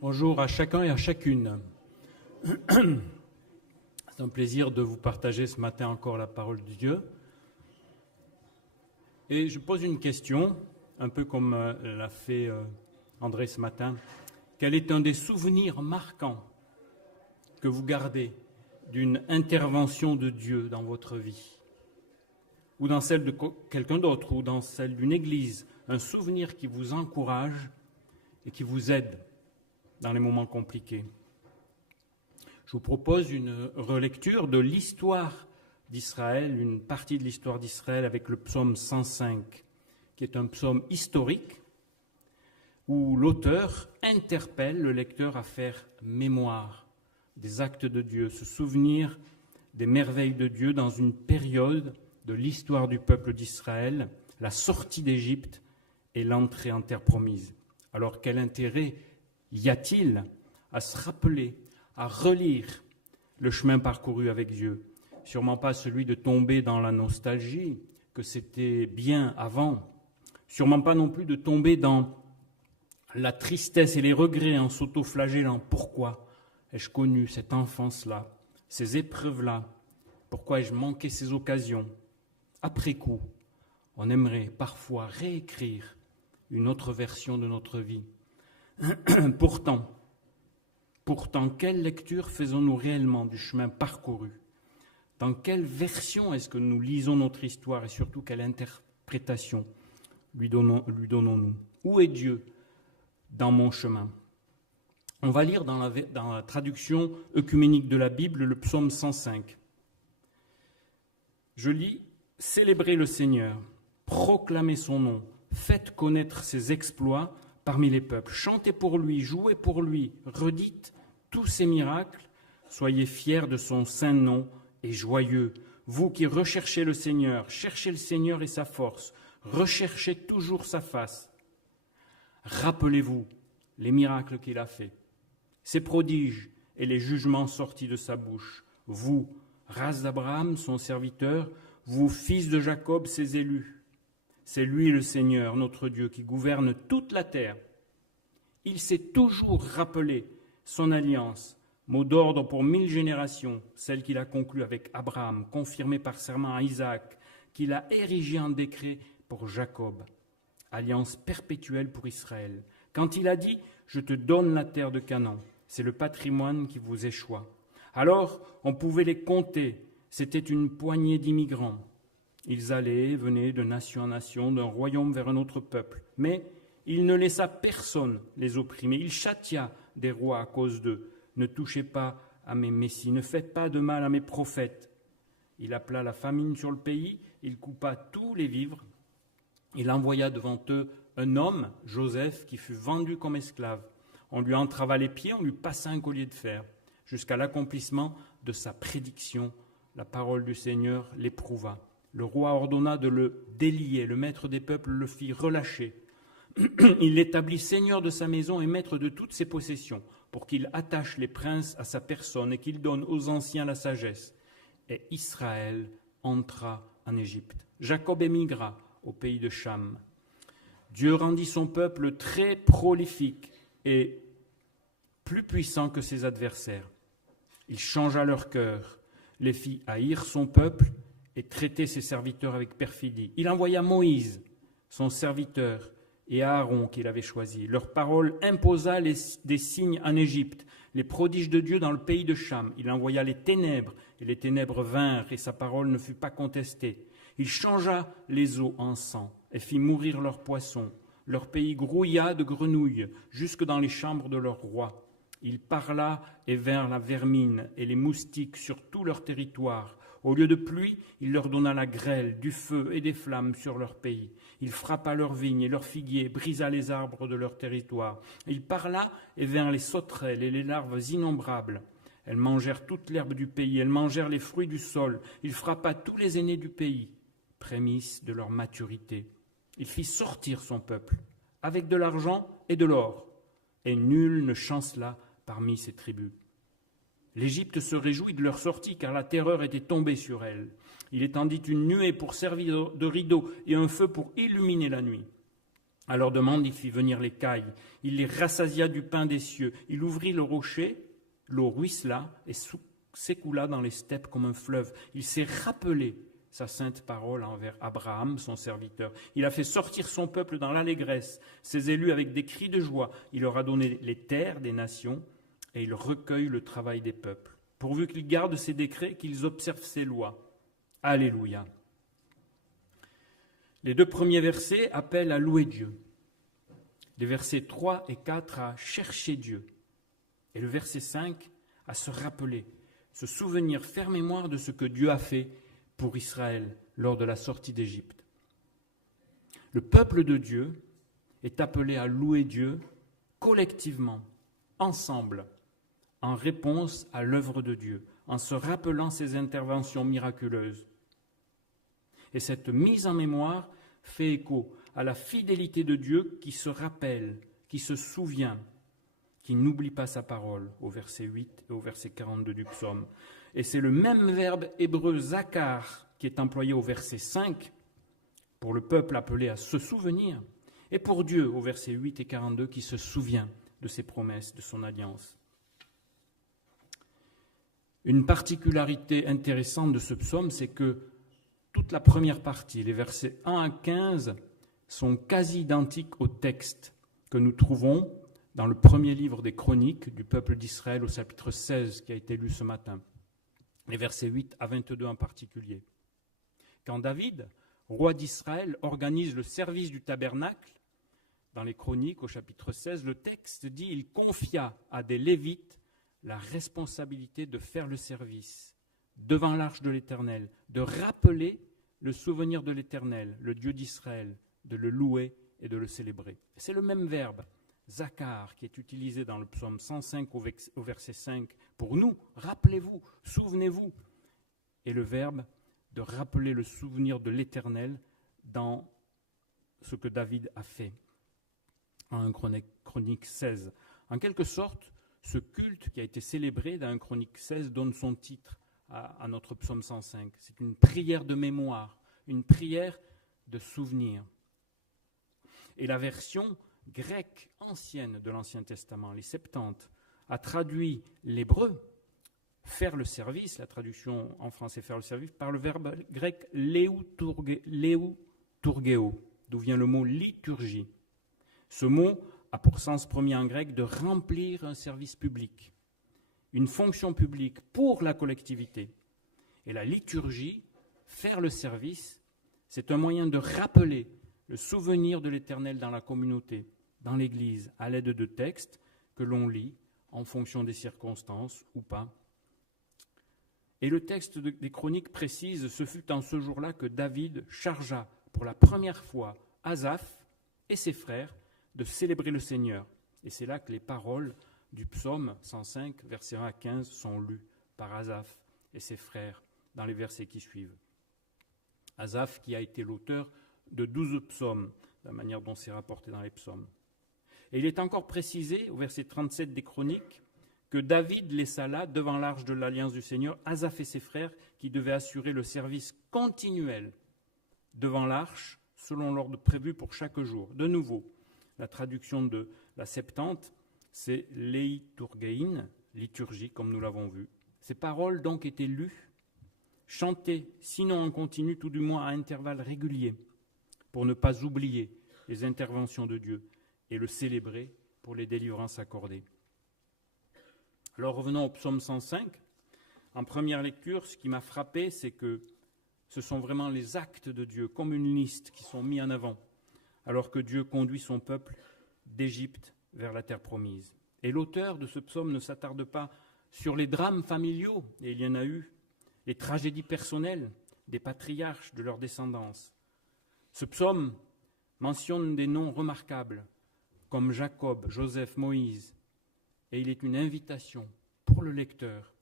Bonjour à chacun et à chacune. C'est un plaisir de vous partager ce matin encore la parole de Dieu. Et je pose une question, un peu comme l'a fait André ce matin. Quel est un des souvenirs marquants que vous gardez d'une intervention de Dieu dans votre vie? Ou dans celle de quelqu'un d'autre, ou dans celle d'une église, un souvenir qui vous encourage et qui vous aide dans les moments compliqués. Je vous propose une relecture de l'histoire d'Israël, une partie de l'histoire d'Israël avec le psaume 105, qui est un psaume historique où l'auteur interpelle le lecteur à faire mémoire des actes de Dieu, se souvenir des merveilles de Dieu dans une période de l'histoire du peuple d'Israël, la sortie d'Égypte et l'entrée en terre promise. Alors quel intérêt y a-t-il à se rappeler, à relire le chemin parcouru avec Dieu? Sûrement pas celui de tomber dans la nostalgie, que c'était bien avant. Sûrement pas non plus de tomber dans la tristesse et les regrets en s'auto-flagellant. Pourquoi ai-je connu cette enfance-là, ces épreuves-là? Pourquoi ai-je manqué ces occasions? Après coup, on aimerait parfois réécrire une autre version de notre vie. Pourtant, quelle lecture faisons-nous réellement du chemin parcouru? Dans quelle version est-ce que nous lisons notre histoire et surtout quelle interprétation lui donnons-nous? Où est Dieu dans mon chemin? On va lire dans la traduction œcuménique de la Bible le psaume 105. Je lis « Célébrez le Seigneur, proclamez son nom, faites connaître ses exploits parmi les peuples. Chantez pour lui, jouez pour lui, redites tous ses miracles. Soyez fiers de son saint nom et joyeux. Vous qui recherchez le Seigneur, cherchez le Seigneur et sa force. Recherchez toujours sa face. Rappelez-vous les miracles qu'il a faits, ses prodiges et les jugements sortis de sa bouche. Vous, race d'Abraham, son serviteur, vous, fils de Jacob, ses élus. C'est lui le Seigneur, notre Dieu, qui gouverne toute la terre. Il s'est toujours rappelé son alliance, mot d'ordre pour 1000 générations, celle qu'il a conclue avec Abraham, confirmée par serment à Isaac, qu'il a érigée en décret pour Jacob, alliance perpétuelle pour Israël. Quand il a dit « Je te donne la terre de Canaan », c'est le patrimoine qui vous échoit. Alors, on pouvait les compter, c'était une poignée d'immigrants. Ils allaient et venaient de nation en nation, d'un royaume vers un autre peuple. Mais il ne laissa personne les opprimer. Il châtia des rois à cause d'eux. Ne touchez pas à mes messies, ne faites pas de mal à mes prophètes. Il appela la famine sur le pays, il coupa tous les vivres. Il envoya devant eux un homme, Joseph, qui fut vendu comme esclave. On lui entrava les pieds, on lui passa un collier de fer, jusqu'à l'accomplissement de sa prédiction. La parole du Seigneur l'éprouva. Le roi ordonna de le délier, le maître des peuples le fit relâcher. Il l'établit seigneur de sa maison et maître de toutes ses possessions, pour qu'il attache les princes à sa personne et qu'il donne aux anciens la sagesse. Et Israël entra en Égypte. Jacob émigra au pays de Cham. Dieu rendit son peuple très prolifique et plus puissant que ses adversaires. Il changea leur cœur, les fit haïr son peuple et traiter ses serviteurs avec perfidie. Il envoya Moïse, son serviteur, et Aaron qu'il avait choisi. Leur parole imposa des signes en Égypte, les prodiges de Dieu dans le pays de Cham. Il envoya les ténèbres, et les ténèbres vinrent, et sa parole ne fut pas contestée. Il changea les eaux en sang, et fit mourir leurs poissons. Leur pays grouilla de grenouilles, jusque dans les chambres de leur roi. Il parla, et vint la vermine, et les moustiques sur tout leur territoire. Au lieu de pluie, il leur donna la grêle, du feu et des flammes sur leur pays. Il frappa leurs vignes et leurs figuiers, brisa les arbres de leur territoire. Il parla et vinrent les sauterelles et les larves innombrables. Elles mangèrent toute l'herbe du pays, elles mangèrent les fruits du sol. Il frappa tous les aînés du pays, prémices de leur maturité. Il fit sortir son peuple, avec de l'argent et de l'or, et nul ne chancela parmi ses tribus. L'Égypte se réjouit de leur sortie, car la terreur était tombée sur elle. Il étendit une nuée pour servir de rideau et un feu pour illuminer la nuit. À leur demande, il fit venir les cailles. Il les rassasia du pain des cieux. Il ouvrit le rocher, l'eau ruissela et s'écoula dans les steppes comme un fleuve. Il s'est rappelé sa sainte parole envers Abraham, son serviteur. Il a fait sortir son peuple dans l'allégresse, ses élus avec des cris de joie. Il leur a donné les terres des nations et il recueille le travail des peuples, pourvu qu'ils gardent ses décrets, qu'ils observent ses lois. Alléluia. Les 2 premiers versets appellent à louer Dieu. Les versets 3 et 4 à chercher Dieu. Et le verset 5 à se rappeler, se souvenir, faire mémoire de ce que Dieu a fait pour Israël lors de la sortie d'Égypte. Le peuple de Dieu est appelé à louer Dieu collectivement, ensemble, en réponse à l'œuvre de Dieu, en se rappelant ses interventions miraculeuses. Et cette mise en mémoire fait écho à la fidélité de Dieu qui se rappelle, qui se souvient, qui n'oublie pas sa parole, au verset 8 et au verset 42 du psaume. Et c'est le même verbe hébreu zakar qui est employé au verset 5 pour le peuple appelé à se souvenir, et pour Dieu au verset 8 et 42 qui se souvient de ses promesses, de son alliance. Une particularité intéressante de ce psaume, c'est que toute la première partie, les versets 1 à 15, sont quasi identiques au texte que nous trouvons dans le premier livre des Chroniques du peuple d'Israël au chapitre 16 qui a été lu ce matin, les versets 8 à 22 en particulier. Quand David, roi d'Israël, organise le service du tabernacle, dans les Chroniques au chapitre 16, le texte dit « Il confia à des Lévites la responsabilité de faire le service devant l'arche de l'Éternel, de rappeler le souvenir de l'Éternel, le Dieu d'Israël, de le louer et de le célébrer. » C'est le même verbe, zakar, qui est utilisé dans le psaume 105 au verset 5 pour nous. Rappelez-vous, souvenez-vous. Et le verbe de rappeler le souvenir de l'Éternel dans ce que David a fait en Chronique 16. En quelque sorte, ce culte qui a été célébré dans Chronique 16 donne son titre à notre psaume 105. C'est une prière de mémoire, une prière de souvenir. Et la version grecque ancienne de l'Ancien Testament, les Septante, a traduit l'hébreu, faire le service, la traduction en français faire le service, par le verbe grec léoutourgéo, d'où vient le mot liturgie. Ce mot a pour sens premier en grec de remplir un service public, une fonction publique pour la collectivité. Et la liturgie, faire le service, c'est un moyen de rappeler le souvenir de l'Éternel dans la communauté, dans l'Église, à l'aide de textes que l'on lit en fonction des circonstances ou pas. Et le texte des Chroniques précise, ce fut en ce jour-là que David chargea pour la première fois Asaph et ses frères de célébrer le Seigneur. Et c'est là que les paroles du psaume 105, versets 1 à 15, sont lues par Asaph et ses frères dans les versets qui suivent. Asaph qui a été l'auteur de 12 psaumes, de la manière dont c'est rapporté dans les psaumes. Et il est encore précisé, au verset 37 des Chroniques, que David laissa là, devant l'arche de l'Alliance du Seigneur, Asaph et ses frères qui devaient assurer le service continuel devant l'arche, selon l'ordre prévu pour chaque jour. De nouveau, la traduction de la Septante, c'est leiturgein, liturgie, comme nous l'avons vu. Ces paroles donc étaient lues, chantées, sinon en continu, tout du moins à intervalles réguliers, pour ne pas oublier les interventions de Dieu et le célébrer pour les délivrances accordées. Alors revenons au psaume 105. En première lecture, ce qui m'a frappé, c'est que ce sont vraiment les actes de Dieu, comme une liste, qui sont mis en avant, alors que Dieu conduit son peuple d'Égypte vers la terre promise. Et l'auteur de ce psaume ne s'attarde pas sur les drames familiaux, et il y en a eu, les tragédies personnelles des patriarches, de leur descendance. Ce psaume mentionne des noms remarquables, comme Jacob, Joseph, Moïse, et il est une invitation pour le lecteur,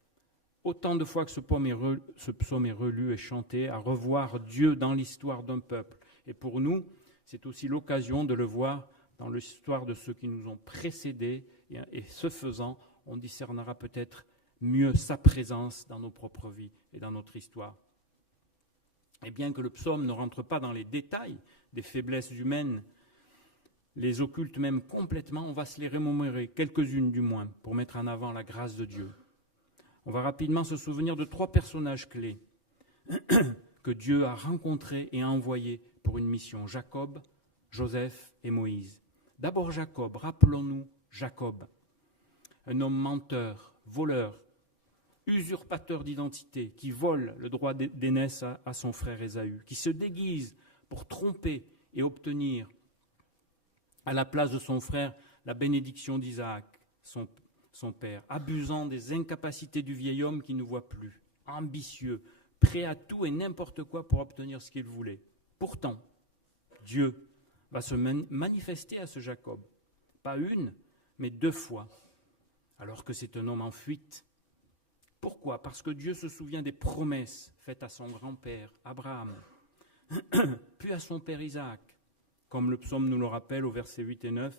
autant de fois que ce psaume est relu et chanté, à revoir Dieu dans l'histoire d'un peuple. Et pour nous, c'est aussi l'occasion de le voir dans l'histoire de ceux qui nous ont précédés, et ce faisant, on discernera peut-être mieux sa présence dans nos propres vies et dans notre histoire. Et bien que le psaume ne rentre pas dans les détails des faiblesses humaines les occulte même complètement, on va se les remémorer, quelques-unes du moins, pour mettre en avant la grâce de Dieu. On va rapidement se souvenir de 3 personnages clés que Dieu a rencontrés et envoyés pour une mission, Jacob, Joseph et Moïse. D'abord Jacob, rappelons-nous Jacob, un homme menteur, voleur, usurpateur d'identité, qui vole le droit d'aînesse à son frère Ésaü, qui se déguise pour tromper et obtenir à la place de son frère la bénédiction d'Isaac, son père, abusant des incapacités du vieil homme qui ne voit plus, ambitieux, prêt à tout et n'importe quoi pour obtenir ce qu'il voulait. Pourtant, Dieu va se manifester à ce Jacob, pas une, mais 2 fois, alors que c'est un homme en fuite. Pourquoi ? Parce que Dieu se souvient des promesses faites à son grand-père, Abraham, puis à son père Isaac. Comme le psaume nous le rappelle au verset 8 et 9,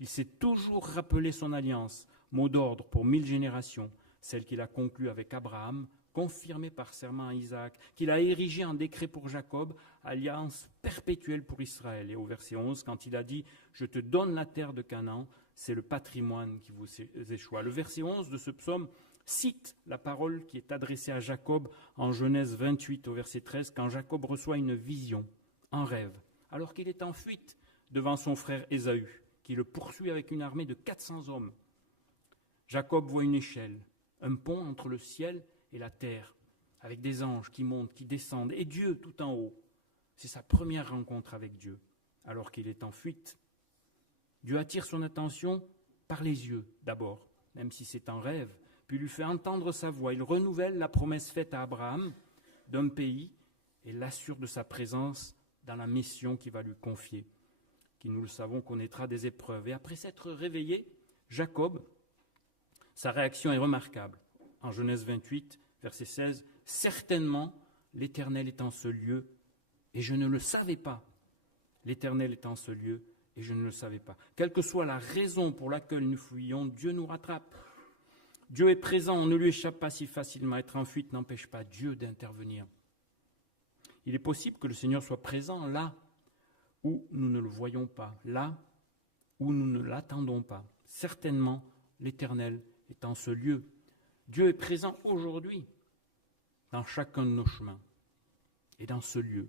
il s'est toujours rappelé son alliance, mot d'ordre pour 1000 générations, celle qu'il a conclue avec Abraham, confirmée par serment à Isaac, qu'il a érigée en décret pour Jacob, alliance perpétuelle pour Israël. Et au verset 11, quand il a dit « Je te donne la terre de Canaan », c'est le patrimoine qui vous échoit. Le verset 11 de ce psaume cite la parole qui est adressée à Jacob en Genèse 28 au verset 13, quand Jacob reçoit une vision, en rêve, alors qu'il est en fuite devant son frère Ésaü, qui le poursuit avec une armée de 400 hommes. Jacob voit une échelle, un pont entre le ciel et la terre, avec des anges qui montent, qui descendent, et Dieu tout en haut. C'est sa première rencontre avec Dieu, alors qu'il est en fuite. Dieu attire son attention par les yeux d'abord, même si c'est un rêve, puis lui fait entendre sa voix. Il renouvelle la promesse faite à Abraham d'un pays et l'assure de sa présence dans la mission qu'il va lui confier, qui, nous le savons, connaîtra des épreuves. Et après s'être réveillé, Jacob, sa réaction est remarquable. En Genèse 28, verset 16, « Certainement, l'Éternel est en ce lieu, et je ne le savais pas. L'Éternel est en ce lieu, et je ne le savais pas. » Quelle que soit la raison pour laquelle nous fuyons, Dieu nous rattrape. Dieu est présent, on ne lui échappe pas si facilement. Être en fuite n'empêche pas Dieu d'intervenir. Il est possible que le Seigneur soit présent là où nous ne le voyons pas, là où nous ne l'attendons pas. Certainement, l'Éternel est en ce lieu. Dieu est présent aujourd'hui dans chacun de nos chemins et dans ce lieu.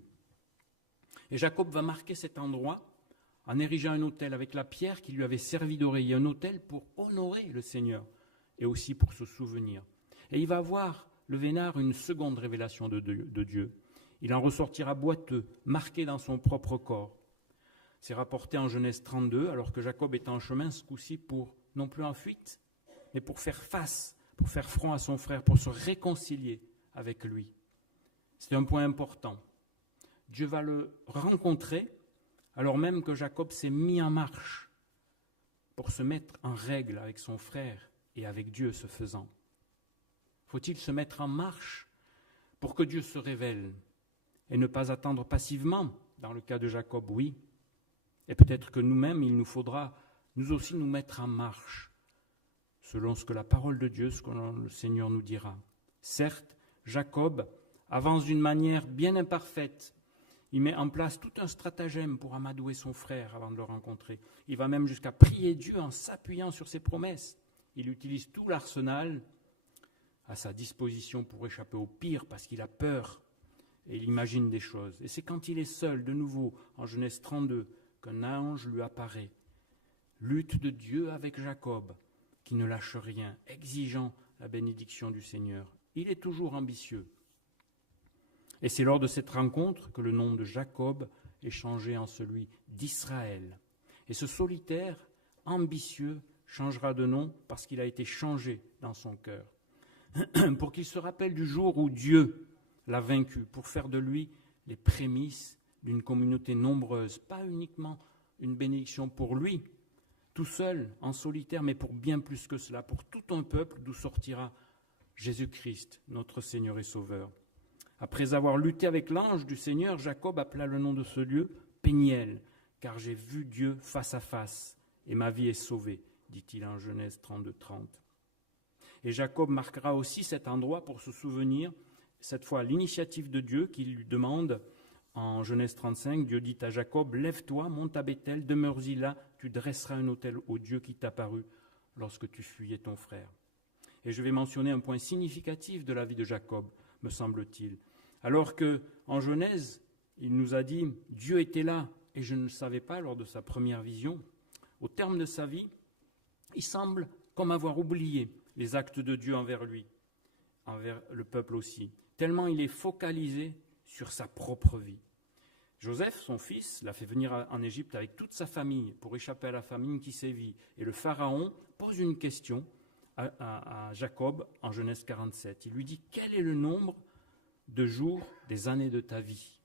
Et Jacob va marquer cet endroit en érigeant un autel avec la pierre qui lui avait servi d'oreiller, un autel pour honorer le Seigneur et aussi pour se souvenir. Et il va voir, le Vénard, une seconde révélation de Dieu. Il en ressortira boiteux, marqué dans son propre corps. C'est rapporté en Genèse 32, alors que Jacob est en chemin ce coup-ci pour, non plus en fuite, mais pour faire face, pour faire front à son frère, pour se réconcilier avec lui. C'est un point important. Dieu va le rencontrer, alors même que Jacob s'est mis en marche pour se mettre en règle avec son frère et avec Dieu ce faisant. Faut-il se mettre en marche pour que Dieu se révèle et ne pas attendre passivement, dans le cas de Jacob, oui. Et peut-être que nous-mêmes, il nous faudra nous aussi nous mettre en marche, selon ce que la parole de Dieu, ce que le Seigneur nous dira. Certes, Jacob avance d'une manière bien imparfaite. Il met en place tout un stratagème pour amadouer son frère avant de le rencontrer. Il va même jusqu'à prier Dieu en s'appuyant sur ses promesses. Il utilise tout l'arsenal à sa disposition pour échapper au pire parce qu'il a peur et il imagine des choses. Et c'est quand il est seul, de nouveau, en Genèse 32, qu'un ange lui apparaît. Lutte de Dieu avec Jacob, qui ne lâche rien, exigeant la bénédiction du Seigneur. Il est toujours ambitieux. Et c'est lors de cette rencontre que le nom de Jacob est changé en celui d'Israël. Et ce solitaire, ambitieux, changera de nom parce qu'il a été changé dans son cœur. Pour qu'il se rappelle du jour où Dieu l'a vaincu, pour faire de lui les prémices d'une communauté nombreuse, pas uniquement une bénédiction pour lui, tout seul, en solitaire, mais pour bien plus que cela, pour tout un peuple d'où sortira Jésus-Christ, notre Seigneur et Sauveur. Après avoir lutté avec l'ange du Seigneur, Jacob appela le nom de ce lieu Péniel, car j'ai vu Dieu face à face, et ma vie est sauvée, dit-il en Genèse 32, 30. Et Jacob marquera aussi cet endroit pour se souvenir, cette fois à l'initiative de Dieu, qui lui demande En Genèse 35, Dieu dit à Jacob, « Lève-toi, monte à Béthel, demeure-y là, tu dresseras un autel au Dieu qui t'apparut lorsque tu fuyais ton frère. » Et je vais mentionner un point significatif de la vie de Jacob, me semble-t-il. Alors qu'en Genèse, il nous a dit « Dieu était là et je ne le savais pas lors de sa première vision », au terme de sa vie, il semble comme avoir oublié les actes de Dieu envers lui, envers le peuple aussi, tellement il est focalisé sur sa propre vie. Joseph, son fils, l'a fait venir en Égypte avec toute sa famille pour échapper à la famine qui sévit. Et le Pharaon pose une question à Jacob en Genèse 47. Il lui dit « Quel est le nombre de jours des années de ta vie ?»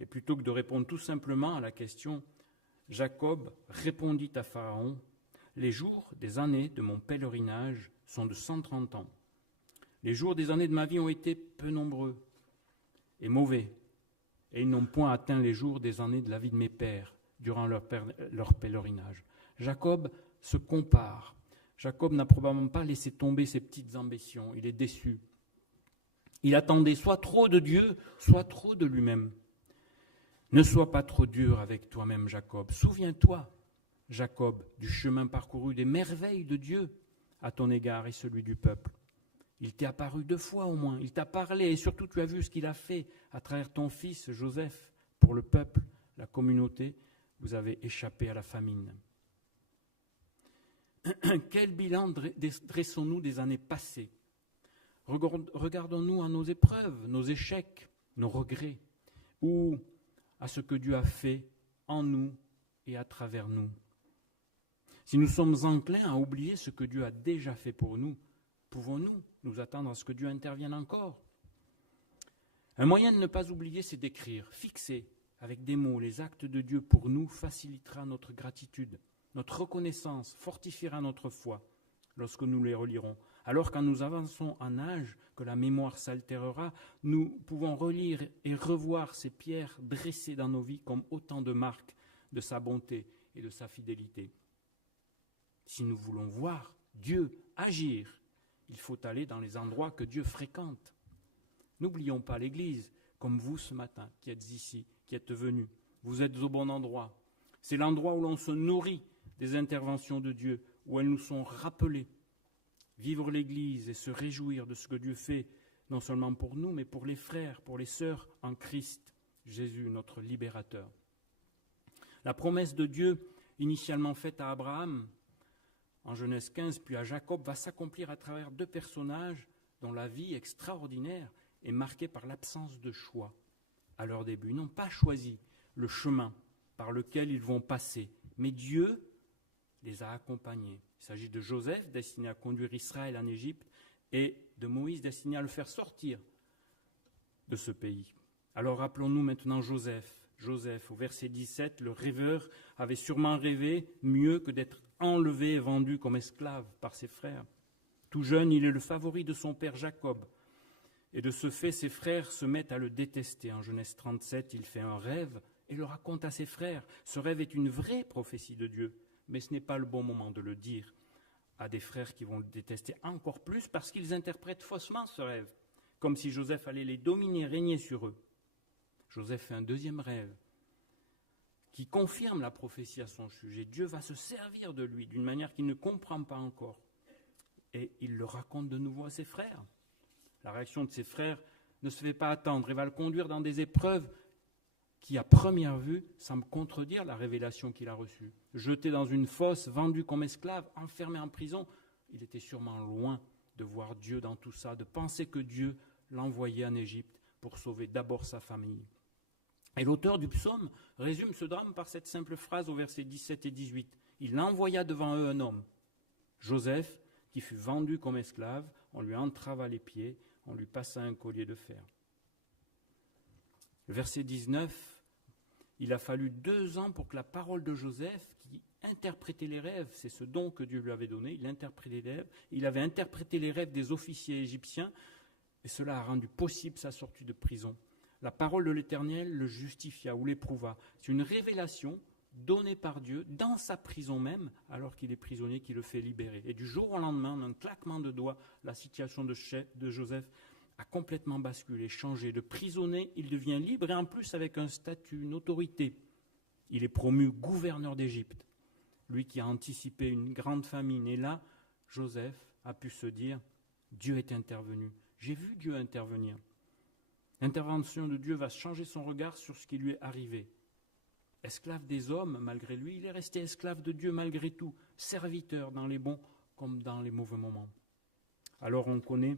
Et plutôt que de répondre tout simplement à la question, Jacob répondit à Pharaon « Les jours des années de mon pèlerinage sont de 130 ans. Les jours des années de ma vie ont été peu nombreux et mauvais, et ils n'ont point atteint les jours des années de la vie de mes pères durant leur pèlerinage. » Jacob se compare. Jacob n'a probablement pas laissé tomber ses petites ambitions. Il est déçu. Il attendait soit trop de Dieu, soit trop de lui-même. Ne sois pas trop dur avec toi-même, Jacob. Souviens-toi, Jacob, du chemin parcouru, des merveilles de Dieu à ton égard et celui du peuple. Il t'est apparu 2 fois au moins, il t'a parlé et surtout tu as vu ce qu'il a fait à travers ton fils Joseph pour le peuple, la communauté. Vous avez échappé à la famine. Quel bilan dressons-nous des années passées? Regardons-nous à nos épreuves, nos échecs, nos regrets, ou à ce que Dieu a fait en nous et à travers nous. Si nous sommes enclins à oublier ce que Dieu a déjà fait pour nous, pouvons-nous nous attendre à ce que Dieu intervienne encore? Un moyen de ne pas oublier, c'est d'écrire, fixer avec des mots les actes de Dieu pour nous facilitera notre gratitude, notre reconnaissance, fortifiera notre foi lorsque nous les relirons. Alors quand nous avançons en âge, que la mémoire s'altérera, nous pouvons relire et revoir ces pierres dressées dans nos vies comme autant de marques de sa bonté et de sa fidélité. Si nous voulons voir Dieu agir, il faut aller dans les endroits que Dieu fréquente. N'oublions pas l'Église, comme vous ce matin, qui êtes ici, qui êtes venus. Vous êtes au bon endroit. C'est l'endroit où l'on se nourrit des interventions de Dieu, où elles nous sont rappelées. Vivre l'Église et se réjouir de ce que Dieu fait, non seulement pour nous, mais pour les frères, pour les sœurs en Christ, Jésus, notre libérateur. La promesse de Dieu, initialement faite à Abraham, en Genèse 15, puis à Jacob, va s'accomplir à travers 2 personnages dont la vie extraordinaire est marquée par l'absence de choix. À leur début, ils n'ont pas choisi le chemin par lequel ils vont passer, mais Dieu les a accompagnés. Il s'agit de Joseph, destiné à conduire Israël en Égypte, et de Moïse, destiné à le faire sortir de ce pays. Alors rappelons-nous maintenant Joseph. Joseph, au verset 17, le rêveur avait sûrement rêvé mieux que d'être enlevé et vendu comme esclave par ses frères. Tout jeune, il est le favori de son père Jacob. Et de ce fait, ses frères se mettent à le détester. En Genèse 37, il fait un rêve et le raconte à ses frères. Ce rêve est une vraie prophétie de Dieu, mais ce n'est pas le bon moment de le dire à des frères qui vont le détester encore plus parce qu'ils interprètent faussement ce rêve, comme si Joseph allait les dominer, régner sur eux. Joseph fait un 2e rêve qui confirme la prophétie à son sujet. Dieu va se servir de lui d'une manière qu'il ne comprend pas encore. Et il le raconte de nouveau à ses frères. La réaction de ses frères ne se fait pas attendre et va le conduire dans des épreuves qui, à première vue, semblent contredire la révélation qu'il a reçue. Jeté dans une fosse, vendu comme esclave, enfermé en prison, il était sûrement loin de voir Dieu dans tout ça, de penser que Dieu l'envoyait en Égypte pour sauver d'abord sa famille. Et l'auteur du psaume résume ce drame par cette simple phrase au verset 17 et 18. Il envoya devant eux un homme, Joseph, qui fut vendu comme esclave, on lui entrava les pieds, on lui passa un collier de fer. Le verset 19, il a fallu 2 ans pour que la parole de Joseph, qui interprétait les rêves, c'est ce don que Dieu lui avait donné, il interprétait les rêves, il avait interprété les rêves des officiers égyptiens, et cela a rendu possible sa sortie de prison. La parole de l'Éternel le justifia ou l'éprouva. C'est une révélation donnée par Dieu dans sa prison même, alors qu'il est prisonnier, qui le fait libérer. Et du jour au lendemain, en un claquement de doigts, la situation de Joseph a complètement basculé, changé. De prisonnier, il devient libre et en plus avec un statut, une autorité. Il est promu gouverneur d'Égypte, lui qui a anticipé une grande famine. Et là, Joseph a pu se dire, Dieu est intervenu. J'ai vu Dieu intervenir. L'intervention de Dieu va changer son regard sur ce qui lui est arrivé. Esclave des hommes, malgré lui, il est resté esclave de Dieu malgré tout, serviteur dans les bons comme dans les mauvais moments. Alors on connaît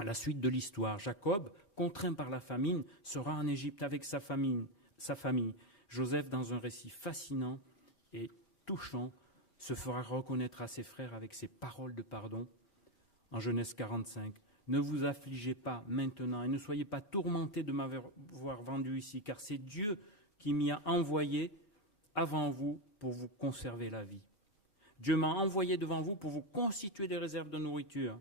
la suite de l'histoire. Jacob, contraint par la famine, sera en Égypte avec sa famille. Joseph, dans un récit fascinant et touchant, se fera reconnaître à ses frères avec ses paroles de pardon. En Genèse 45, « Ne vous affligez pas maintenant et ne soyez pas tourmentés de m'avoir vendu ici, car c'est Dieu qui m'y a envoyé avant vous pour vous conserver la vie. Dieu m'a envoyé devant vous pour vous constituer des réserves de nourriture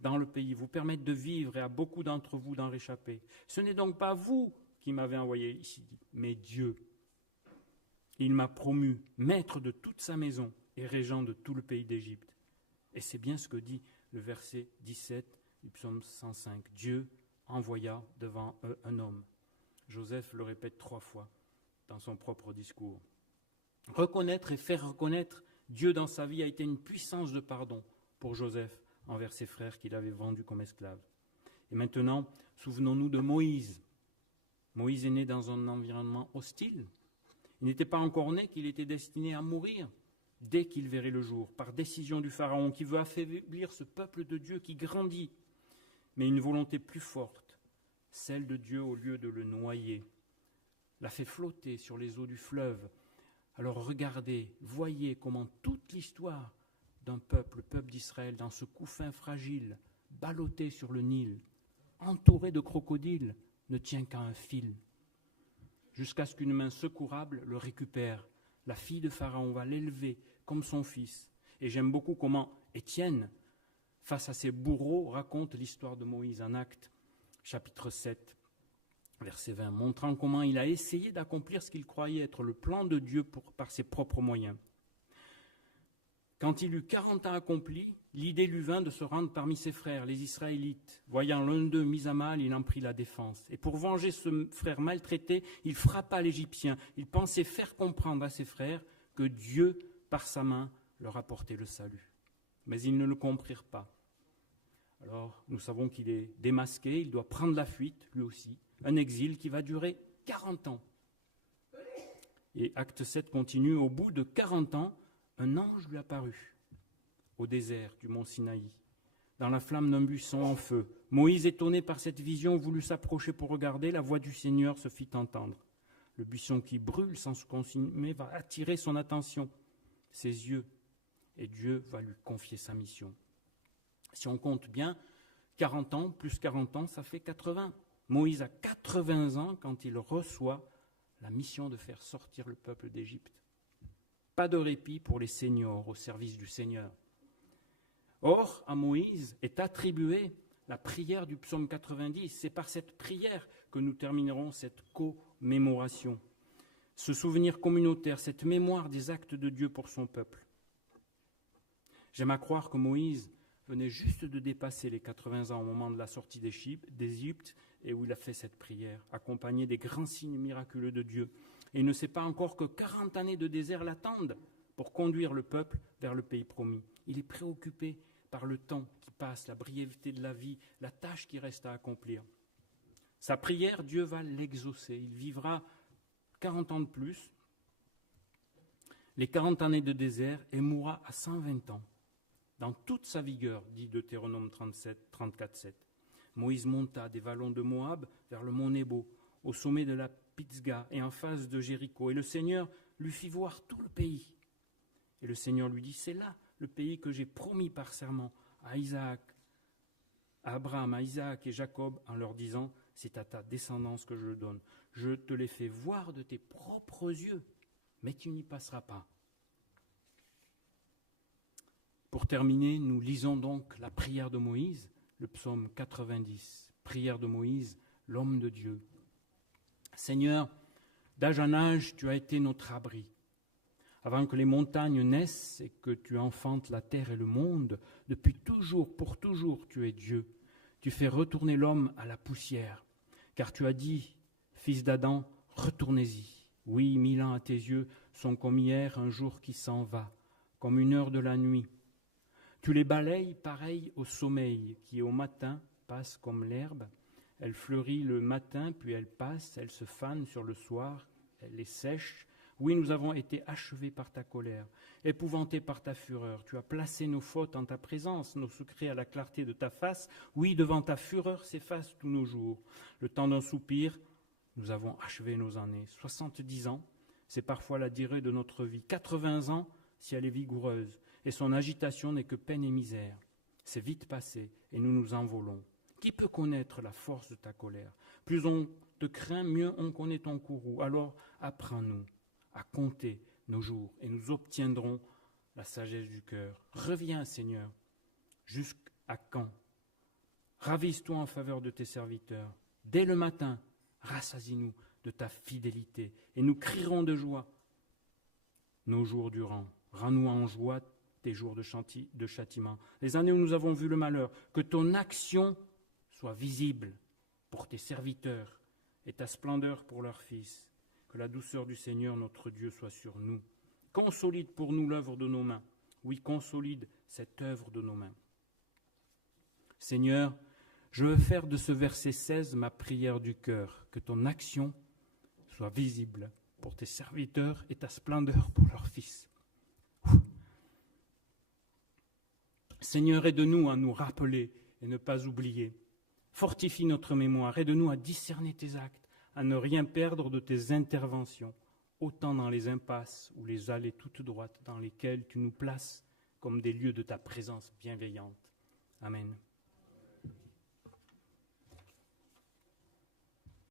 dans le pays, vous permettre de vivre et à beaucoup d'entre vous d'en réchapper. Ce n'est donc pas vous qui m'avez envoyé ici, mais Dieu. Il m'a promu maître de toute sa maison et régent de tout le pays d'Égypte. » Et c'est bien ce que dit le verset 17 du psaume 105. Dieu envoya devant eux un homme. Joseph le répète 3 fois dans son propre discours. Reconnaître et faire reconnaître Dieu dans sa vie a été une puissance de pardon pour Joseph envers ses frères qu'il avait vendus comme esclaves. Et maintenant, souvenons-nous de Moïse. Moïse est né dans un environnement hostile. Il n'était pas encore né qu'il était destiné à mourir dès qu'il verrait le jour, par décision du Pharaon qui veut affaiblir ce peuple de Dieu qui grandit. Mais une volonté plus forte, celle de Dieu au lieu de le noyer, l'a fait flotter sur les eaux du fleuve. Alors regardez, voyez comment toute l'histoire d'un peuple, le peuple d'Israël, dans ce couffin fragile, ballotté sur le Nil, entouré de crocodiles, ne tient qu'à un fil. Jusqu'à ce qu'une main secourable le récupère. La fille de Pharaon va l'élever comme son fils. Et j'aime beaucoup comment Étienne, face à ses bourreaux, raconte l'histoire de Moïse en Actes, chapitre 7, verset 20, montrant comment il a essayé d'accomplir ce qu'il croyait être le plan de Dieu par ses propres moyens. Quand il eut 40 ans accomplis, l'idée lui vint de se rendre parmi ses frères, les Israélites. Voyant l'un d'eux mis à mal, il en prit la défense. Et pour venger ce frère maltraité, il frappa l'Égyptien. Il pensait faire comprendre à ses frères que Dieu, par sa main, leur apportait le salut. Mais ils ne le comprirent pas. Alors, nous savons qu'il est démasqué, il doit prendre la fuite, lui aussi. Un exil qui va durer 40 ans. Et Acte 7 continue, au bout de 40 ans, un ange lui apparut au désert du mont Sinaï, dans la flamme d'un buisson en feu. Moïse, étonné par cette vision, voulut s'approcher pour regarder. La voix du Seigneur se fit entendre. Le buisson qui brûle sans se consumer va attirer son attention, ses yeux, et Dieu va lui confier sa mission. Si on compte bien, 40 ans plus 40 ans, ça fait 80. Moïse a 80 ans quand il reçoit la mission de faire sortir le peuple d'Égypte. Pas de répit pour les seniors au service du Seigneur. Or, à Moïse est attribuée la prière du psaume 90. C'est par cette prière que nous terminerons cette commémoration. Ce souvenir communautaire, cette mémoire des actes de Dieu pour son peuple. J'aime à croire que Moïse venait juste de dépasser les 80 ans au moment de la sortie d'Égypte et où il a fait cette prière, accompagné des grands signes miraculeux de Dieu. Et il ne sait pas encore que 40 années de désert l'attendent pour conduire le peuple vers le pays promis. Il est préoccupé par le temps qui passe, la brièveté de la vie, la tâche qui reste à accomplir. Sa prière, Dieu va l'exaucer. Il vivra 40 ans de plus, les 40 années de désert, et mourra à 120 ans, dans toute sa vigueur, dit Deutéronome 34:7. Moïse monta des vallons de Moab vers le mont Nebo, au sommet de la Pisga et en face de Jéricho. Et le Seigneur lui fit voir tout le pays. Et le Seigneur lui dit, c'est là le pays que j'ai promis par serment à Isaac, à Abraham, à Isaac et Jacob, en leur disant, c'est à ta descendance que je le donne. Je te l'ai fait voir de tes propres yeux, mais tu n'y passeras pas. Pour terminer, nous lisons donc la prière de Moïse, le psaume 90. Prière de Moïse, l'homme de Dieu. Seigneur, d'âge en âge, tu as été notre abri. Avant que les montagnes naissent et que tu enfantes la terre et le monde, depuis toujours, pour toujours, tu es Dieu. Tu fais retourner l'homme à la poussière, car tu as dit, fils d'Adam, retournez-y. Oui, 1000 ans à tes yeux sont comme hier, un jour qui s'en va, comme une heure de la nuit. Tu les balayes pareil au sommeil, qui au matin passe comme l'herbe. Elle fleurit le matin, puis elle passe, elle se fane sur le soir, elle les sèche. Oui, nous avons été achevés par ta colère, épouvantés par ta fureur. Tu as placé nos fautes en ta présence, nos secrets à la clarté de ta face. Oui, devant ta fureur s'effacent tous nos jours. Le temps d'un soupir, nous avons achevé nos années. 70 ans, c'est parfois la durée de notre vie. 80 ans, si elle est vigoureuse, et son agitation n'est que peine et misère. C'est vite passé, et nous nous envolons. Qui peut connaître la force de ta colère? Plus on te craint, mieux on connaît ton courroux. Alors apprends-nous à compter nos jours, et nous obtiendrons la sagesse du cœur. Reviens, Seigneur. Jusqu'à quand? Ravise-toi en faveur de tes serviteurs. Dès le matin, rassasie-nous de ta fidélité, et nous crierons de joie nos jours durant. Rends-nous en joie tes jours de châtiment, les années où nous avons vu le malheur. Que ton action soit visible pour tes serviteurs et ta splendeur pour leurs fils. Que la douceur du Seigneur notre Dieu soit sur nous. Consolide pour nous l'œuvre de nos mains. Oui, consolide cette œuvre de nos mains. Seigneur, je veux faire de ce verset 16 ma prière du cœur. Que ton action soit visible pour tes serviteurs et ta splendeur pour leurs fils. Seigneur, aide-nous à nous rappeler et ne pas oublier. Fortifie notre mémoire, aide-nous à discerner tes actes, à ne rien perdre de tes interventions, autant dans les impasses ou les allées toutes droites dans lesquelles tu nous places comme des lieux de ta présence bienveillante. Amen.